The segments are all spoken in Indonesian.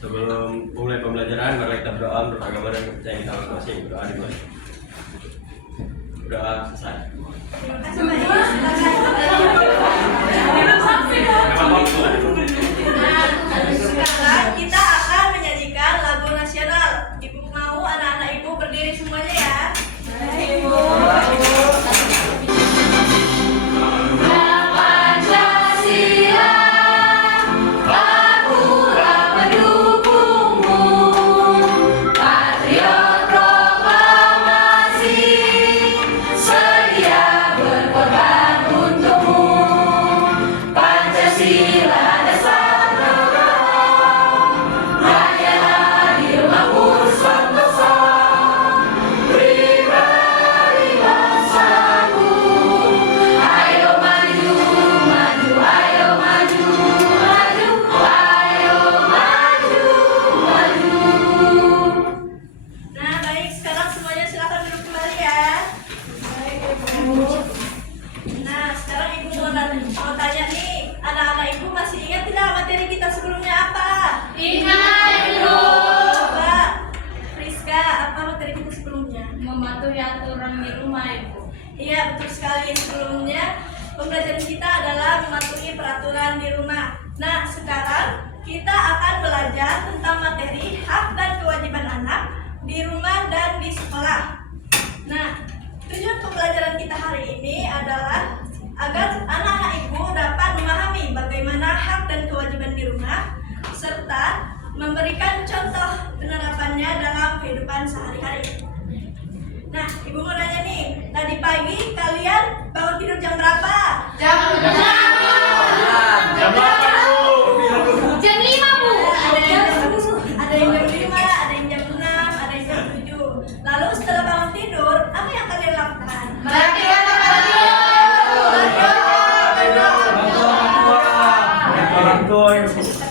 Sebelum mulai pembelajaran, mari kita berdoa menurut agama dan kepercayaan kita masing-masing. Berdoa dimulai. Udah selesai. Sekarang kita akan menyanyikan lagu nasional. Ibu mau anak-anak ibu berdiri semuanya ya. Ibu. Mau tanya nih, anak-anak ibu masih ingat tidak materi kita sebelumnya apa? Ingat, Ibu. Coba, Friska, apa materi kita sebelumnya? Mematuhi aturan di rumah, Ibu. Iya, betul sekali. Sebelumnya, pembelajaran kita adalah mematuhi peraturan di rumah. Nah, sekarang kita akan belajar tentang materi hak dan kewajiban anak di rumah dan di sekolah. Nah, tujuan pembelajaran kita hari ini adalah agar anak-anak ibu dapat memahami bagaimana hak dan kewajiban di rumah serta memberikan contoh penerapannya dalam kehidupan sehari-hari. Nah, ibu mau nanya nih, tadi pagi kalian bangun tidur jam berapa? Jam 6. Jam berapa, Bu? Jam 5, Bu. Ada yang jam 5, ada yang jam 6, ada yang jam 7. Lalu setelah bangun tidur, apa yang kalian lakukan? Berarti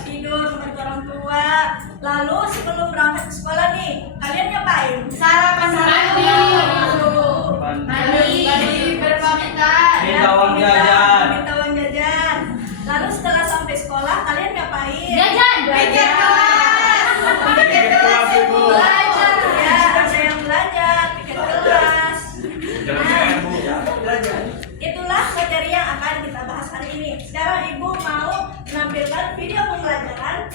Tidur, membantu orang tua. Lalu sebelum berangkat ke sekolah nih, kalian ngapain? sarapan Mandi, berpamitan. Minta uang jajan. minta uang jajan. Lalu setelah sampai sekolah, kalian ngapain? Jajan. Pikir kelas, Ibu. belajar. Ya, ada yang belajar, pikir kelas. Itulah materi yang akan kita bahas hari ini. Sekarang ibu mau menampilkan video pembelajaran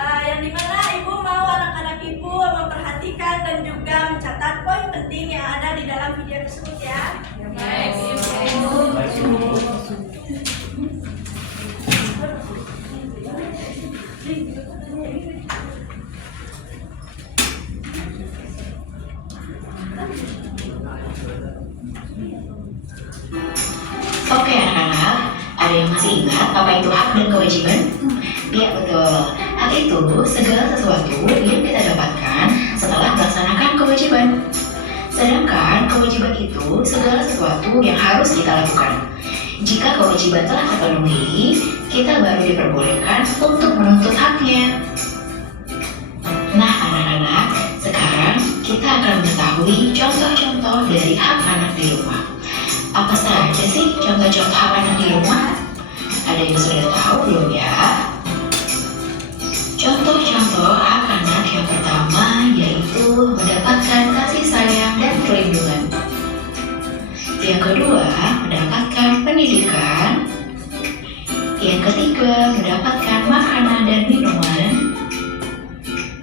yang dimana ibu mau anak-anak ibu memperhatikan dan juga mencatat poin penting yang ada di dalam video tersebut ya. Baik, Ibu. Oke anak-anak, ada yang masih ingat apa itu hak dan kewajiban? Ya betul, hak itu segala sesuatu yang kita dapatkan setelah melaksanakan kewajiban. Sedangkan kewajiban itu segala sesuatu yang harus kita lakukan. Jika kewajiban telah terpenuhi, kita baru diperbolehkan untuk menuntut haknya. Nah anak-anak, sekarang kita akan mengetahui contoh-contoh dari hak anak di rumah. Apa saja sih contoh-contoh hak anak di rumah? Ada yang sudah tahu belum ya? Contoh-contoh hak anak yang pertama yaitu mendapatkan kasih sayang dan perlindungan. Yang kedua, mendapatkan pendidikan. Yang ketiga, mendapatkan makanan dan minuman.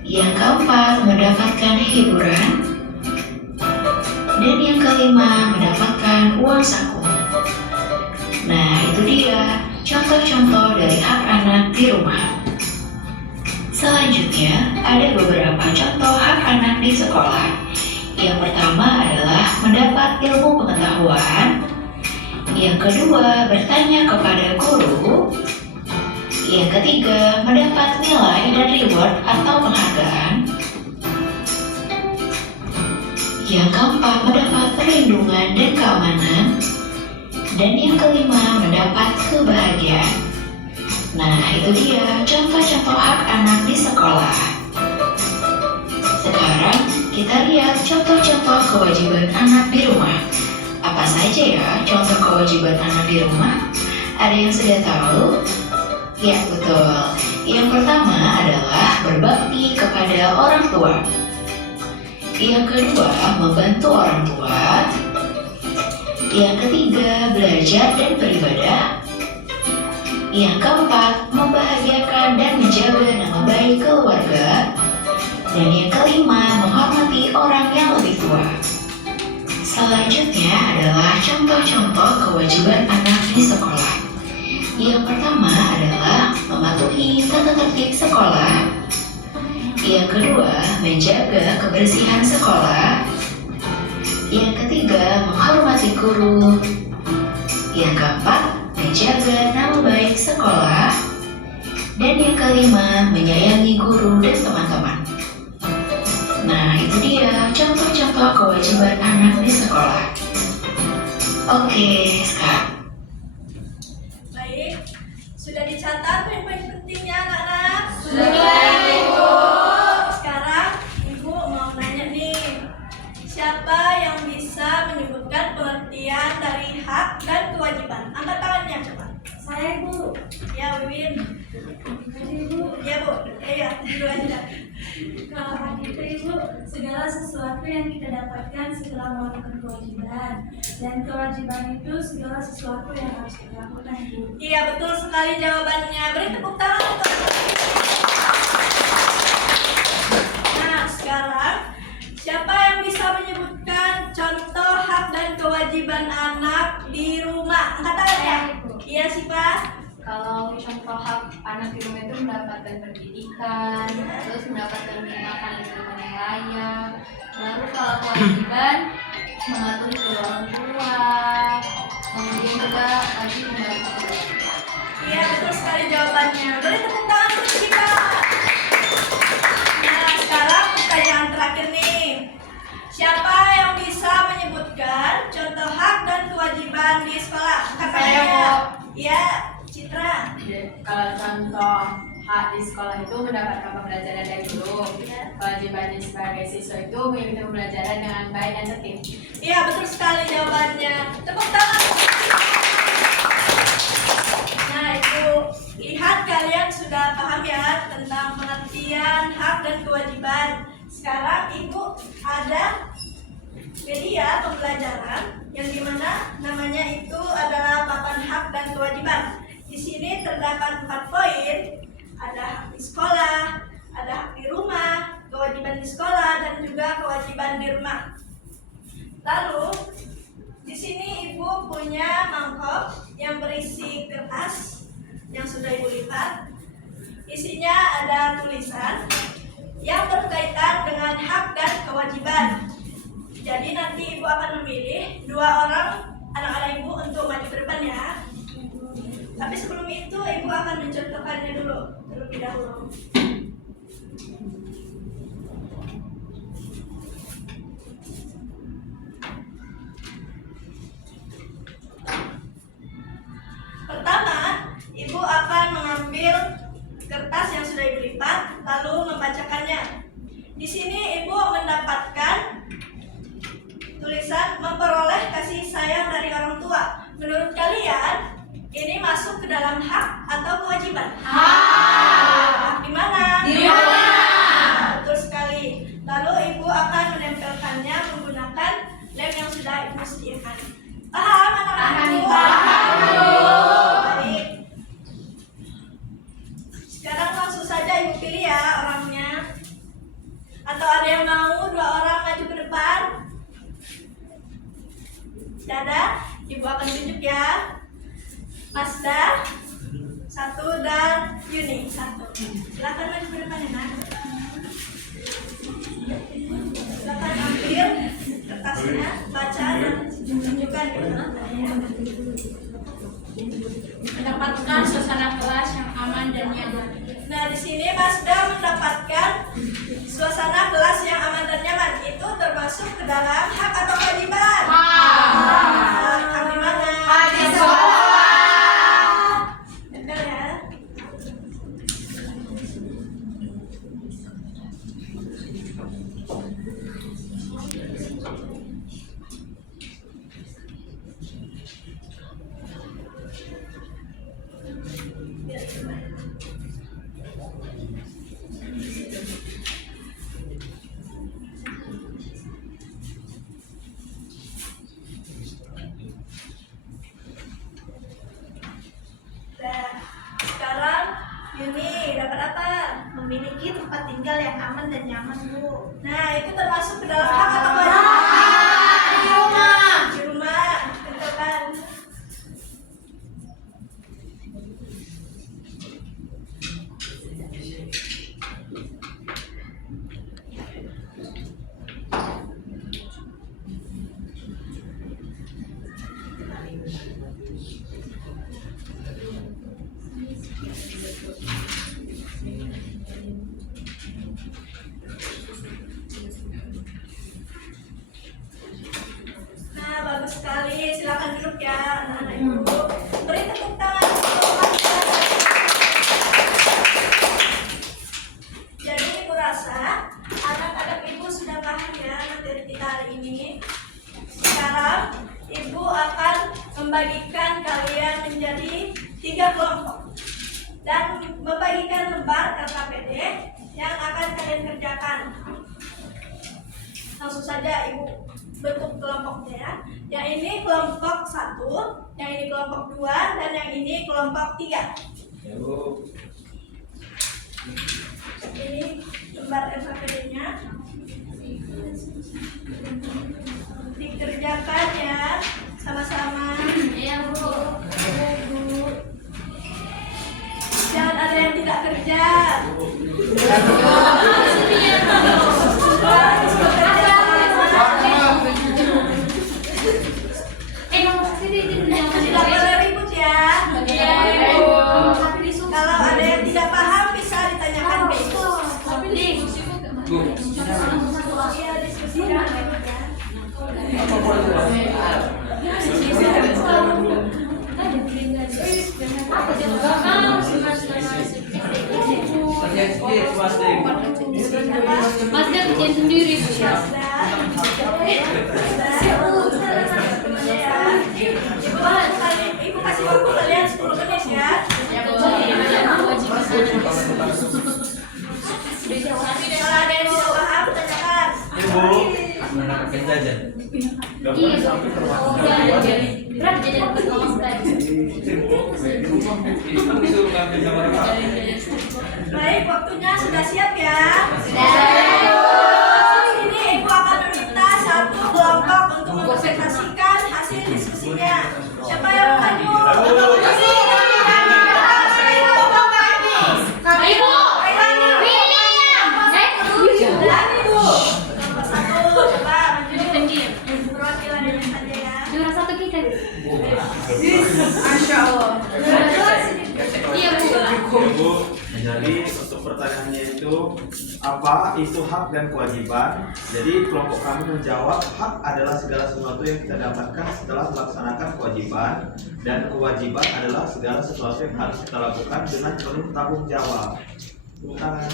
Yang keempat, mendapatkan hiburan. Dan yang kelima, mendapatkan uang saku. Nah, itu dia contoh-contoh dari hak anak di rumah. Selanjutnya, ada beberapa contoh hak anak di sekolah. Yang pertama adalah mendapat ilmu pengetahuan. Yang kedua, bertanya kepada guru. Yang ketiga, mendapat nilai dan reward atau penghargaan. Yang keempat, mendapat perlindungan dan keamanan. Dan yang kelima, mendapat kebahagiaan. Nah, itu dia contoh-contoh hak anak di sekolah. Sekarang, kita lihat contoh-contoh kewajiban anak di rumah. Apa saja ya contoh kewajiban anak di rumah? Ada yang sudah tahu? Ya, betul. Yang pertama adalah berbakti kepada orang tua. Yang kedua, membantu orang tua. Yang ketiga, belajar dan beribadah. Yang keempat, membahagiakan dan menjaga nama baik keluarga. Dan yang kelima, menghormati orang yang lebih tua. Selanjutnya adalah contoh-contoh kewajiban anak di sekolah. Yang pertama adalah mematuhi tata tertib sekolah. Yang kedua, menjaga kebersihan sekolah. Yang ketiga, menghormati guru. Yang keempat, menjaga nama baik sekolah. Dan yang kelima, menyayangi guru dan teman-teman. Nah, itu dia contoh-contoh kewajiban anak di sekolah. Oke, sekarang. Baik, sudah dicatat poin-poin pentingnya anak-anak? Sudah, Ibu. Sekarang Ibu mau nanya nih, siapa yang bisa menyebutkan pengertian dari hak dan kewajiban? Angkat tangannya coba. Saya Ibu. Ya, Wiwin. Ibu, Ya, Bu. Ya, dulu aja. kalau hak itu Ibu, segala sesuatu yang kita dapatkan setelah melakukan kewajiban. Dan kewajiban itu segala sesuatu yang harus kita lakukan Ibu. Iya, betul sekali jawabannya. Beri tepuk tangan untuk. Nah, sekarang siapa yang bisa menyebutkan contoh hak dan kewajiban anak di rumah? Angkat tangannya. Iya, Sipa. Kalau contoh hak anak di rumah itu mendapatkan pendidikan, terus mendapatkan makan di rumah yang layak. Lalu kalau kewajiban mematuhi kedua orang tua, kemudian juga wajib membantu keluarga. Iya, betul sekali jawabannya. Beri tepuk tangan untuk Sipa. Nah, sekarang pertanyaan terakhir nih. Siapa yang bisa menyebutkan contoh hak dan kewajiban di sekolah? Angkat Saya, tangannya. Bu. Iya, Citra. Kalau contoh hak di sekolah itu mendapatkan pembelajaran dari guru, kewajibannya sebagai siswa itu mengikuti pembelajaran dengan baik dan tertib. Iya, betul sekali jawabannya. Tepuk tangan. Nah, itu lihat kalian sudah paham ya tentang pengertian hak dan kewajiban. Sekarang Ibu ada media pembelajaran yang dimana namanya itu adalah papan hak dan kewajiban. Di sini terdapat 4 poin. Ada hak di sekolah, ada hak di rumah, kewajiban di sekolah, dan juga kewajiban di rumah. Lalu di sini Ibu punya mangkok yang berisi kertas yang sudah Ibu lipat. Isinya ada tulisan yang berkaitan dengan hak dan kewajiban. Jadi nanti Ibu akan memilih 2 orang anak-anak Ibu untuk maju ke depan ya. Tapi sebelum itu Ibu akan mencontohkannya dulu terlebih dahulu. Pertama, Ibu akan mengambil kertas yang sudah Ibu lipat lalu membacakannya. Di sini Ibu mendapatkan tulisan memperoleh kasih sayang dari orang tua. Menurut kalian ini masuk ke dalam hak atau kewajiban? Hak. Di mana? Di rumah. Betul sekali. Lalu Ibu akan menempelkannya menggunakan lem yang sudah Ibu sediakan. Paham anak-anak? Baik. Sekarang langsung saja Ibu pilih ya orangnya. Atau ada yang mau 2 orang maju ke depan? Tidak ada? Ibu akan tunjuk ya. Masda 1 dan Yuni 1. Silakan maju ke depan ya nak. Silakan ambil kertasnya, baca dan tunjukkan. Mendapatkan suasana kelas yang aman dan nyaman. Nah, di sini Masda mendapatkan suasana kelas yang aman dan nyaman. Itu termasuk ke dalam hak atau kewajiban? Hak di mana? Hak di sekolah. Betul ya. memiliki tempat tinggal yang aman dan nyaman, Bu. Nah, itu termasuk ke dalam hak atau kewajiban? Di rumah. Di rumah, betul kan? Nah, bagus sekali. Silakan duduk ya, anak-anak ibu. Beri tepuk tangan. Jadi ibu rasa anak-anak ibu sudah paham ya materi kita hari ini. Sekarang ibu akan membagikan kalian menjadi 3 kelompok dan membagikan lembar KKPD yang akan kalian kerjakan. Langsung saja ibu bentuk kelompoknya ya. Yang ini kelompok 1, yang ini kelompok 2, dan yang ini kelompok 3. Ya, Bu. Ini lembar KKPD-nya. Dikerjakan ya sama-sama. Iya, Bu. Jangan ada yang tidak kerja. Tidak boleh ribut ya. Kalau ada yang tidak paham bisa ditanyakan ke ibu. Iya, diskusikan ribut ya. Masnya kerjain sendiri, Bu. Ibu kasih waktu kalian 10 menit ya. Kalau ada yang tidak paham, tanyakan. Ibu, menangkapkan jajan. Iya, berat jadi Disuruh ngambil sama orang. Baik, waktunya sudah siap ya. Ini ibu akan meminta satu kelompok untuk mempresentasikan hasil diskusinya. Siapa yang maju? Bu, jadi untuk pertanyaannya itu apa itu hak dan kewajiban? Jadi kelompok kami menjawab hak adalah segala sesuatu yang kita dapatkan setelah melaksanakan kewajiban, dan kewajiban adalah segala sesuatu yang harus kita lakukan dengan penuh tanggung jawab. Tepuk tangan.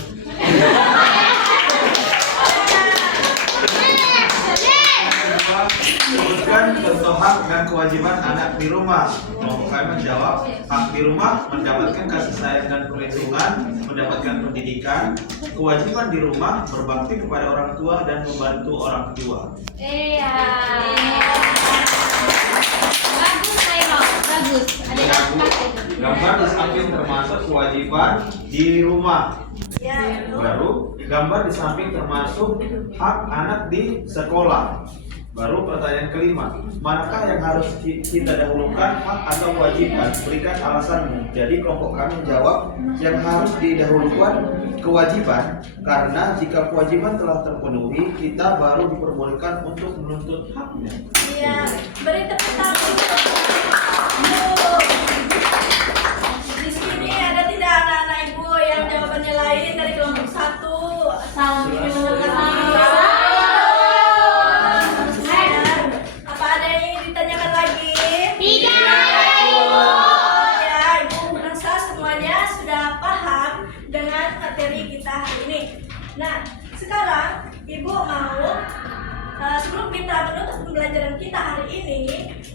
Sebutkan contoh hak dan kewajiban anak di rumah. Kelompok kami menjawab hak di rumah mendapatkan kasih sayang dan perlindungan, mendapatkan pendidikan. Kewajiban di rumah berbakti kepada orang tua dan membantu orang tua. Iya. Bagus, Sairo. Bagus. Ada yang Gambar di samping termasuk kewajiban di rumah. Ya, Baru gambar di samping termasuk hak anak di sekolah. Baru pertanyaan kelima, manakah yang harus kita dahulukan, hak atau kewajiban? Berikan alasanmu. Jadi kelompok kami menjawab yang harus didahulukan kewajiban, karena jika kewajiban telah terpenuhi, kita baru diperbolehkan untuk menuntut haknya. iya. Beri tepuk tangan. Di sini ada tidak anak-anak ibu yang jawabannya lain dari kelompok 1? salah. Apa ada yang ingin ditanyakan lagi? Ya, ibu merasa semuanya sudah paham dengan materi kita hari ini. Nah, sekarang ibu mau sebelum kita menutup pembelajaran kita hari ini,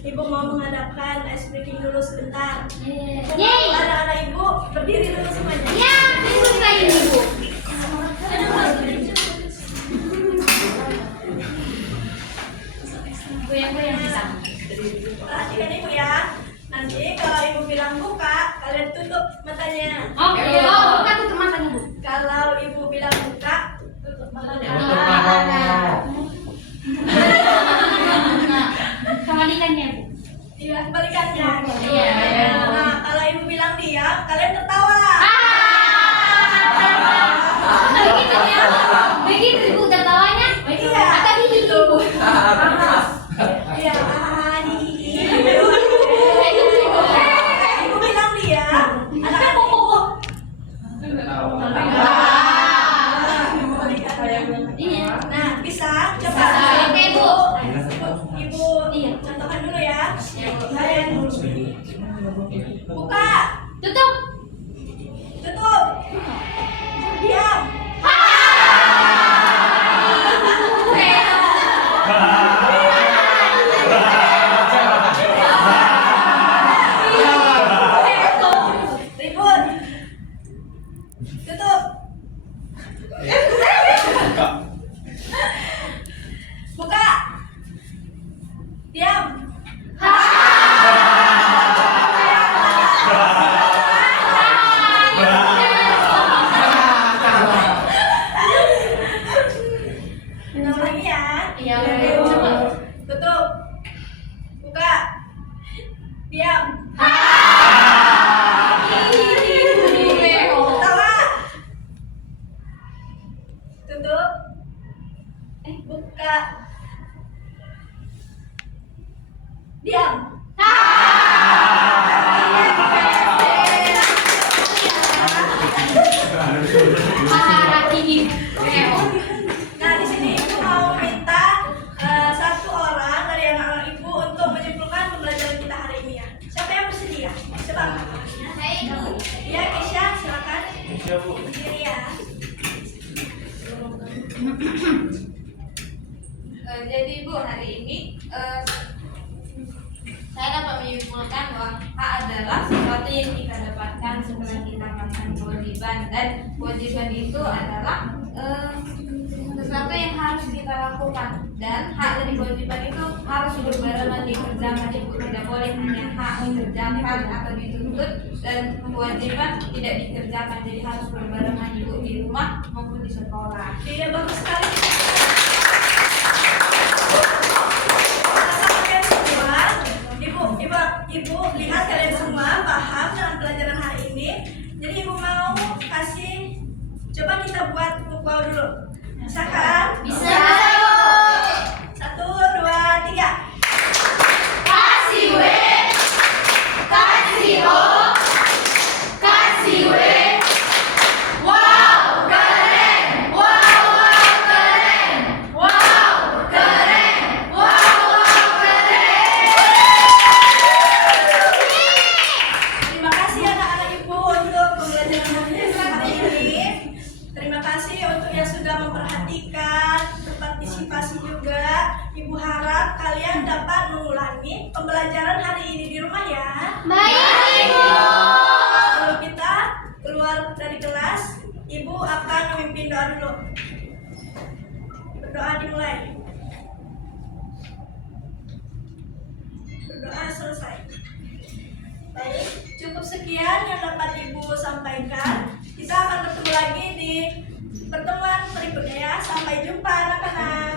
ibu mau mengadakan ice breaking dulu sebentar. Yeay. Anak-anak ibu berdiri dulu semuanya. Ya, saya suka ini, Bu. Goyang-goyang bisa. Perhatikan ibu ya. Nanti kalau ibu bilang buka, kalian tutup matanya. Oke. Oh, buka tutup matanya, Bu. Kalau Buka. Tutup. Tutup. Diam. Ribut. Tutup. Buka. Diam. Ulang lagi ya. Iya, boleh. Tutup. Buka. Diam. Tawa. Tutup. Buka. Diam. Nah, di sini ibu mau minta satu orang dari anak-anak ibu untuk menyimpulkan pembelajaran kita hari ini ya. Siapa yang bersedia? Coba angkat tangannya. Iya, Kesha, silakan. Berdiri ya. Jadi Bu, hari ini saya dapat menyimpulkan bahwa hak adalah sesuatu yang kita dapatkan setelah kita melakukan kewajiban, dan kewajiban itu adalah sesuatu yang harus kita lakukan, dan hak dari kewajiban itu harus berbarengan dikerjakan. Ibu tidak boleh hanya hak dikerjakan atau dituntut dan kewajiban tidak dikerjakan, jadi harus berbarengan ibu di rumah maupun di sekolah. Iya, bagus sekali. Ibu lihat kalian semua paham dengan pelajaran hari ini. Jadi ibu mau kasih, coba kita buat wow dulu. Bisa kan? Bisa. 1, 2, 3. Kasih W, kasih O, kasih W. Wow, keren. Wow, wow, keren. Wow, keren. Wow, wow, keren. Terima kasih anak-anak ibu untuk pembelajaran hari ini. Terima kasih untuk yang sudah memperhatikan, berpartisipasi juga. Ibu harap kalian dapat mengulangi pembelajaran hari ini di rumah ya. Baik, Ibu. Sebelum kita keluar dari kelas, ibu akan memimpin doa dulu. Berdoa dimulai. Berdoa selesai. Baik, cukup sekian yang dapat ibu sampaikan. Kita akan bertemu lagi di pertemuan berikutnya ya. Sampai jumpa anak-anak.